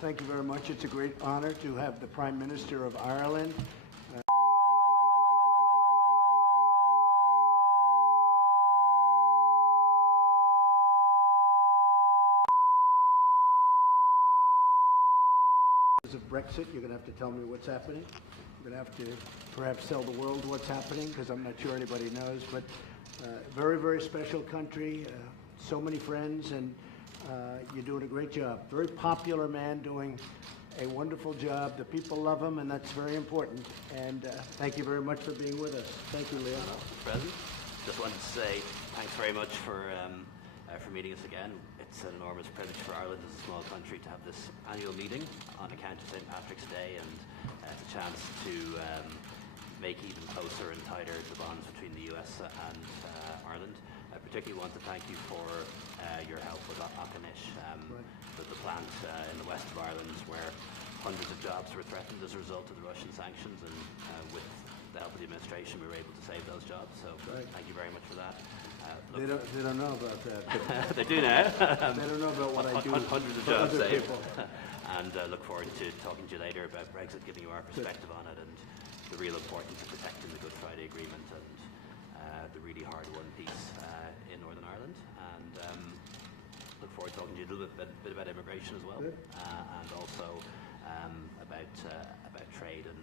Thank you very much. It's a great honor to have the Prime Minister of Ireland. Of Brexit, you're going to have to tell me what's happening. You're going to have to perhaps tell the world what's happening, because I'm not sure anybody knows. But very, very special country, so many friends, and you're doing a great job. Very popular man doing a wonderful job. The people love him, and that's very important. And thank you very much for being with us. Thank you, Leo. Mr. President, just wanted to say thanks very much for meeting us again. It's an enormous privilege for Ireland as a small country to have this annual meeting on account of St. Patrick's Day, and the chance to make even closer and tighter the bonds between the US and Ireland. I particularly want to thank you for your help with Auchinish, the plant in the west of Ireland, where hundreds of jobs were threatened as a result of the Russian sanctions, and with the help of the administration we were able to save those jobs, so thank you very much for that. They don't know about that. They do now. They don't know about what I do. Hundreds of jobs saved. And look forward to talking to you later about Brexit, giving you our perspective on it, and the real importance of protecting the Good Friday Agreement and the really hard-won peace in Northern Ireland. And look forward to talking to you a little bit about immigration as well, and also about trade and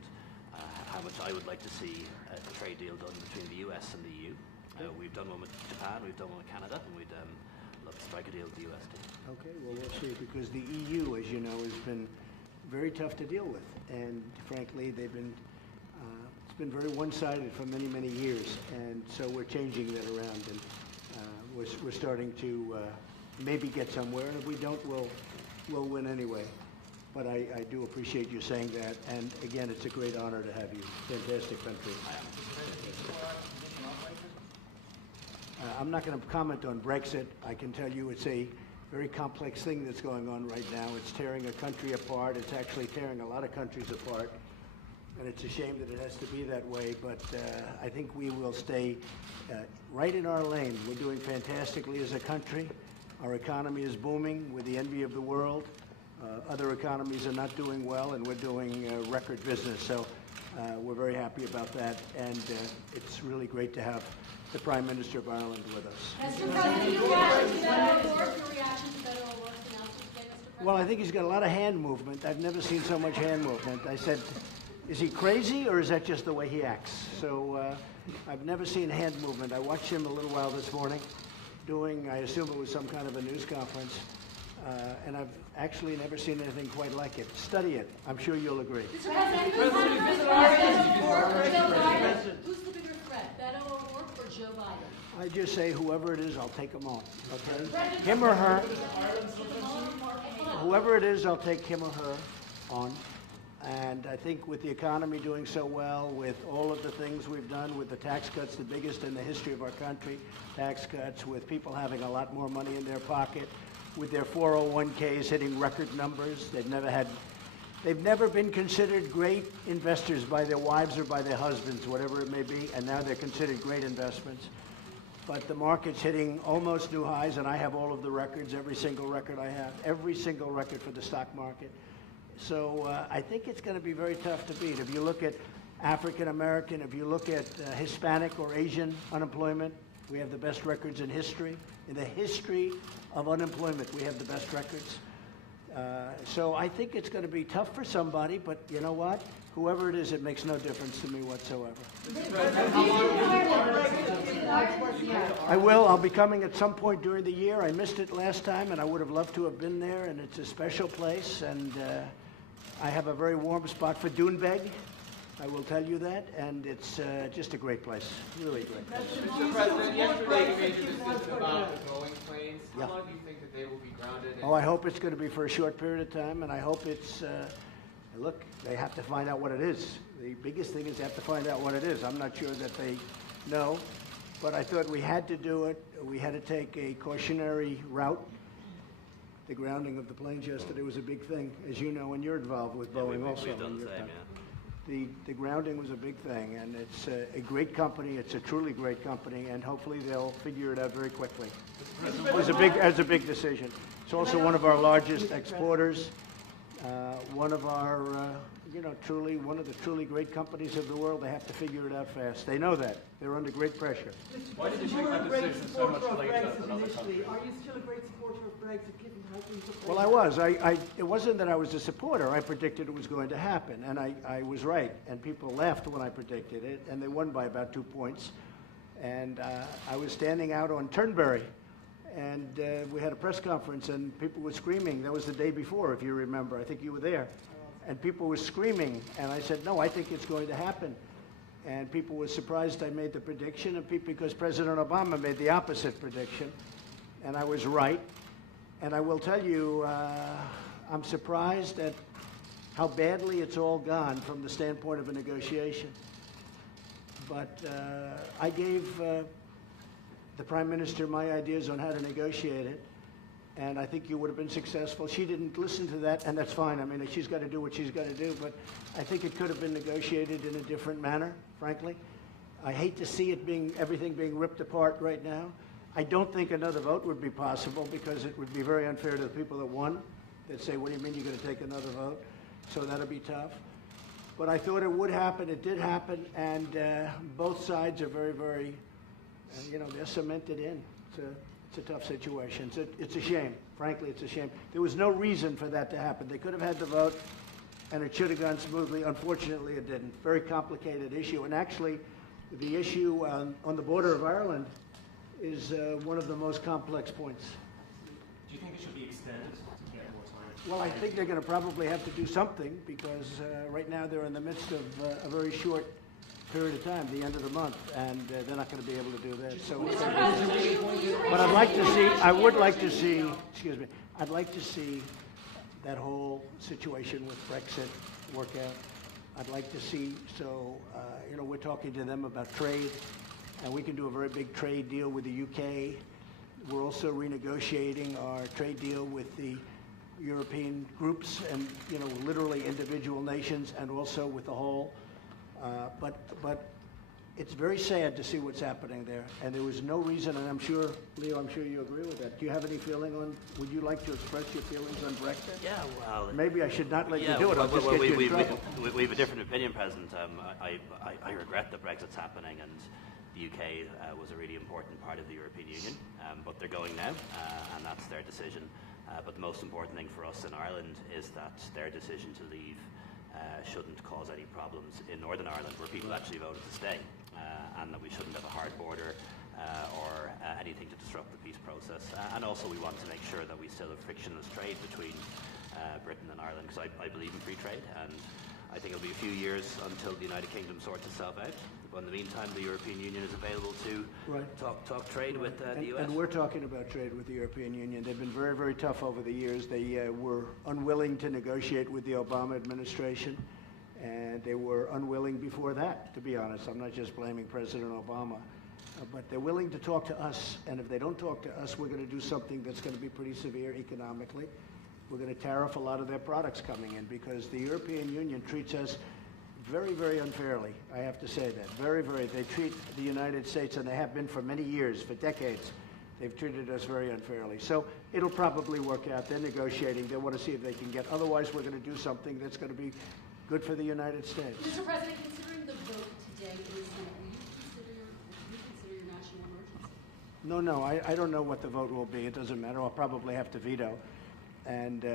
how much I would like to see a trade deal done between the US and the EU. We've done one with Japan, we've done one with Canada, and we'd love to strike a deal with the US too. Okay, well, we'll see, because the EU, as you know, has been very tough to deal with, and frankly, they've been it's been very one-sided for many, many years, and so we're changing that around, and we're starting to maybe get somewhere, and if we don't, we'll win anyway. But I do appreciate you saying that, and again, it's a great honor to have you. Fantastic country. I'm not going to comment on Brexit. I can tell you it's a very complex thing that's going on right now. It's tearing a country apart. It's actually tearing a lot of countries apart. And it's a shame that it has to be that way, but I think we will stay right in our lane. We're doing fantastically as a country. Our economy is booming. We're the envy of the world. Other economies are not doing well, and we're doing record business. So we're very happy about that, and it's really great to have the Prime Minister of Ireland with us. Mr. President, your reaction to Beto O'Rourke's announcement today, Mr. President? Well, I think he's got a lot of hand movement. I've never seen so much hand movement. I said, is he crazy, or is that just the way he acts? So I've never seen hand movement. I watched him a little while this morning doing, I assume it was some kind of a news conference, and I've actually never seen anything quite like it. Study it. I'm sure you'll agree. Mr. President, who's the bigger threat, Beto O'Rourke or Joe Biden? I just say whoever it is, I'll take him on. Okay? Him or her. Whoever it is, I'll take him or her on. And I think with the economy doing so well, with all of the things we've done, with the tax cuts, the biggest in the history of our country, tax cuts, with people having a lot more money in their pocket, with their 401ks hitting record numbers. They've never been considered great investors by their wives or by their husbands, whatever it may be, and now they're considered great investments. But the market's hitting almost new highs, and I have all of the records, every single record I have, every single record for the stock market. So I think it's going to be very tough to beat. If you look at African American, if you look at Hispanic or Asian unemployment, we have the best records in history. In the history of unemployment, we have the best records. So I think it's going to be tough for somebody, but you know what? Whoever it is, it makes no difference to me whatsoever. I will. I'll be coming at some point during the year. I missed it last time, and I would have loved to have been there, and it's a special place, and I have a very warm spot for Doonbeg. I will tell you that, and it's just a great place, really great place. Mr. President, yesterday you made your decision about the Boeing planes. How long do you think that they will be grounded? Oh, I hope it's going to be for a short period of time, and I hope it's, look, they have to find out what it is. The biggest thing is they have to find out what it is. I'm not sure that they know, but I thought we had to do it. We had to take a cautionary route. The grounding of the planes yesterday was a big thing, as you know, and you're involved with Boeing also. We've done the same, The grounding was a big thing, and it's a great company. It's a truly great company, and hopefully they'll figure it out very quickly. It's a big decision. It's also one of our largest exporters. one of our, one of the truly great companies of the world. They have to figure it out fast. They know that. They're under great pressure. Why did you make that decision so much later than other countries? Are you still a great supporter of Brexit, given how things have played Well, I was. It wasn't that I was a supporter. I predicted it was going to happen, and I was right. And people laughed when I predicted it, and they won by about 2 points. And I was standing out on Turnberry, and we had a press conference, and people were screaming. That was the day before, if you remember. I think you were there. And people were screaming, and I said, no, I think it's going to happen. And people were surprised I made the prediction, and because President Obama made the opposite prediction, and I was right. And I will tell you, I'm surprised at how badly it's all gone from the standpoint of a negotiation. But I gave the Prime Minister my ideas on how to negotiate it, and I think you would have been successful. She didn't listen to that, and that's fine. I mean, she's got to do what she's got to do, but I think it could have been negotiated in a different manner, frankly. I hate to see everything being ripped apart right now. I don't think another vote would be possible because it would be very unfair to the people that won. They'd say, what do you mean you're going to take another vote? So that'll be tough. But I thought it would happen. It did happen, and both sides are very, very, they're cemented in. It's a tough situation. It's a shame. Frankly, it's a shame. There was no reason for that to happen. They could have had the vote, and it should have gone smoothly. Unfortunately, it didn't. Very complicated issue. And actually, the issue on the border of Ireland is one of the most complex points. Do you think it should be extended to get more time? Well, I think they're going to probably have to do something because right now they're in the midst of a very short period of time, the end of the month, and they're not going to be able to do that. So, but I'd like to see, I would like to see, excuse me, I'd like to see that whole situation with Brexit work out. I'd like to see, we're talking to them about trade, and we can do a very big trade deal with the UK. We're also renegotiating our trade deal with the European groups and, literally individual nations and also with the whole. But it's very sad to see what's happening there. And there was no reason, and I'm sure, Leo, I'm sure you agree with that. Do you have any feeling would you like to express your feelings on Brexit? Yeah, well... Maybe I should not let you do it. I'll just get you in trouble. We have a different opinion, President. I regret that Brexit's happening, and the UK was a really important part of the European Union, but they're going now, and that's their decision. But the most important thing for us in Ireland is that their decision to leave shouldn't cause any problems in Northern Ireland, where people actually voted to stay, and that we shouldn't have a hard border or anything to disrupt the peace process. And also we want to make sure that we still have frictionless trade between Britain and Ireland, because I believe in free trade, and I think it'll be a few years until the United Kingdom sorts itself out. But in the meantime, the European Union is available to talk trade with the US. And we're talking about trade with the European Union. They've been very, very tough over the years. They were unwilling to negotiate with the Obama administration, and they were unwilling before that, to be honest. I'm not just blaming President Obama. But they're willing to talk to us, and if they don't talk to us, we're going to do something that's going to be pretty severe economically. We're going to tariff a lot of their products coming in because the European Union treats us very, very unfairly. I have to say that. Very, very. They treat the United States, and they have been for many years, for decades, they've treated us very unfairly. So it'll probably work out. They're negotiating. They want to see if they can get. Otherwise, we're going to do something that's going to be good for the United States. Mr. President, considering the vote today in the Senate, will you consider your national emergency? No, I don't know what the vote will be. It doesn't matter. I'll probably have to veto. And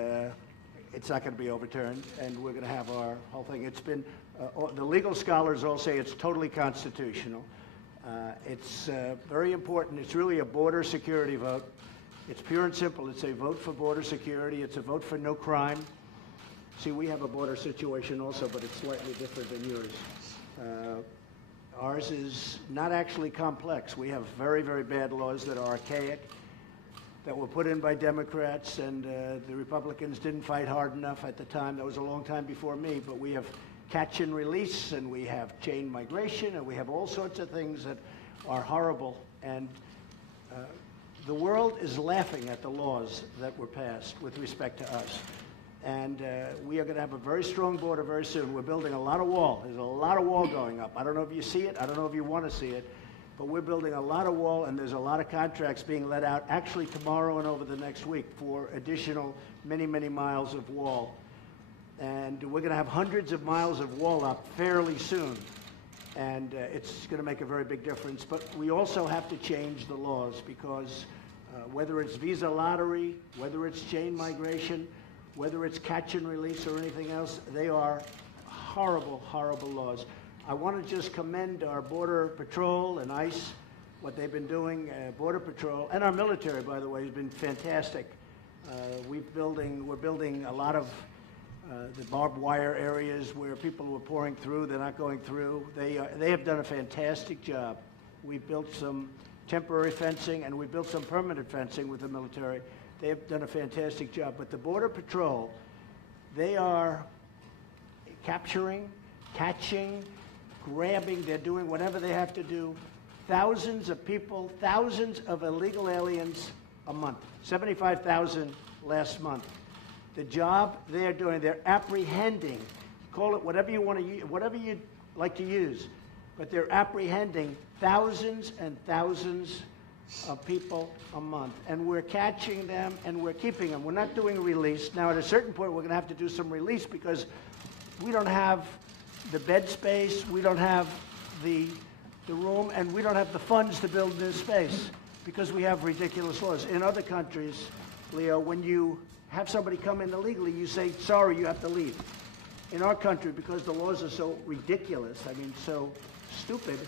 it's not going to be overturned, and we're going to have our whole thing. It's been, the legal scholars all say it's totally constitutional. It's very important. It's really a border security vote. It's pure and simple. It's a vote for border security. It's a vote for no crime. See, we have a border situation also, but it's slightly different than yours. Ours is not actually complex. We have very, very bad laws that are archaic, that were put in by Democrats, and the Republicans didn't fight hard enough at the time. That was a long time before me, but we have catch and release, and we have chain migration, and we have all sorts of things that are horrible. And the world is laughing at the laws that were passed with respect to us. And we are going to have a very strong border very soon. We're building a lot of wall. There's a lot of wall going up. I don't know if you see it. I don't know if you want to see it. But we're building a lot of wall, and there's a lot of contracts being let out actually tomorrow and over the next week for additional many, many miles of wall. And we're going to have hundreds of miles of wall up fairly soon. And it's going to make a very big difference. But we also have to change the laws because whether it's visa lottery, whether it's chain migration, whether it's catch and release or anything else, they are horrible, horrible laws. I want to just commend our Border Patrol and ICE, what they've been doing, Border Patrol, and our military, by the way, has been fantastic. We're building a lot of the barbed wire areas where people were pouring through, they're not going through. They have done a fantastic job. We've built some temporary fencing and we built some permanent fencing with the military. They have done a fantastic job. But the Border Patrol, they are capturing, catching, grabbing, they're doing whatever they have to do. Thousands of people, thousands of illegal aliens a month, 75,000 last month. The job they're doing, they're apprehending, call it whatever you want to use, whatever you'd like to use, but they're apprehending thousands and thousands of people a month. And we're catching them and we're keeping them. We're not doing release. Now, at a certain point, we're going to have to do some release because we don't have the bed space, we don't have the room, and we don't have the funds to build new space because we have ridiculous laws. In other countries, Leo, when you have somebody come in illegally, you say, sorry, you have to leave. In our country, because the laws are so ridiculous, I mean, so stupid,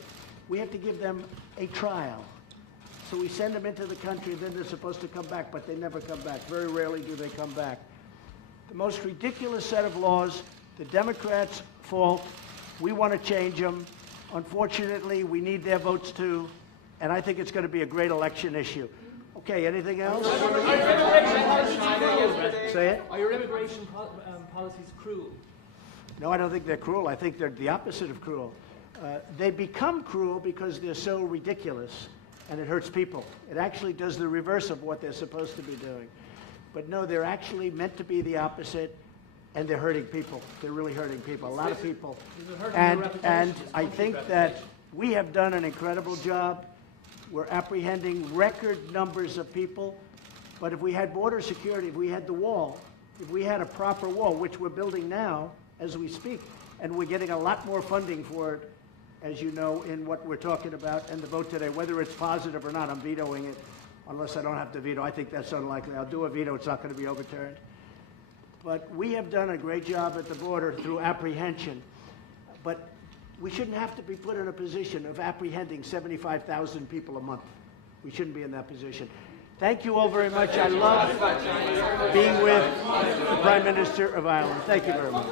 we have to give them a trial. So we send them into the country, and then they're supposed to come back, but they never come back. Very rarely do they come back. The most ridiculous set of laws, the Democrats' fault. We want to change them. Unfortunately, we need their votes too, and I think it's going to be a great election issue. Okay, anything else? Say it? Are your immigration policies cruel? No, I don't think they're cruel. I think they're the opposite of cruel. They become cruel because they're so ridiculous, and it hurts people. It actually does the reverse of what they're supposed to be doing. But no, they're actually meant to be the opposite, and they're hurting people. They're really hurting people, a lot of people. And I think that we have done an incredible job. We're apprehending record numbers of people. But if we had border security, if we had the wall, if we had a proper wall, which we're building now as we speak, and we're getting a lot more funding for it, as you know, in what we're talking about and the vote today, whether it's positive or not, I'm vetoing it, unless I don't have to veto. I think that's unlikely. I'll do a veto. It's not going to be overturned. But we have done a great job at the border through apprehension. But we shouldn't have to be put in a position of apprehending 75,000 people a month. We shouldn't be in that position. Thank you all very much. I love being with the Prime Minister of Ireland. Thank you very much.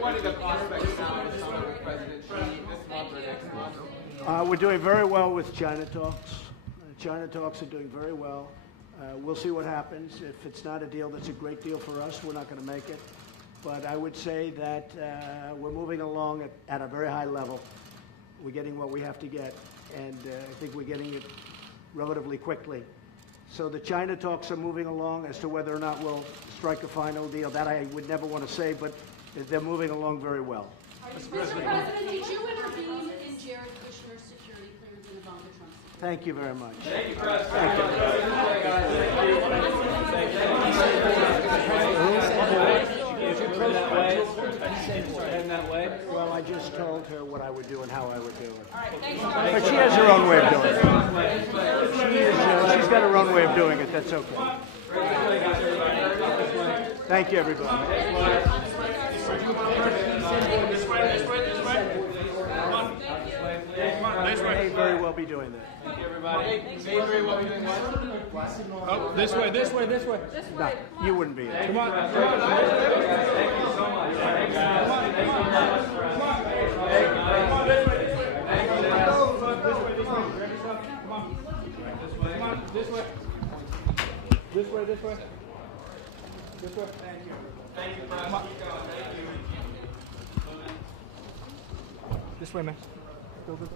What are the prospects now for summit with President Xi this month or next month? We're doing very well with China talks. China talks are doing very well. We'll see what happens. If it's not a deal that's a great deal for us, we're not going to make it. But I would say that we're moving along at a very high level. We're getting what we have to get, and I think we're getting it relatively quickly. So the China talks are moving along. As to whether or not we'll strike a final deal, that I would never want to say, but they're moving along very well. Mr. President, did you intervene in Jared Kushner's security clearance in Ivanka Trump's? Thank you very much. Thank you, President. Well, I just told her what I would do and how I would do it. But she has her own way of doing it. She's got her own way of doing it. That's okay. Thank you, everybody. May very well be doing that. Thank you, everybody. May very well be doing what? Oh, this way, this way, this way. No, you wouldn't be. Come on. Thank you so much. Thank you so much. Thank you so much. Come on, this way. Come on, this way. This way, this way. This way. Thank you. Thank you, President. Keep going. Thank you. This way, man. Go, go, go.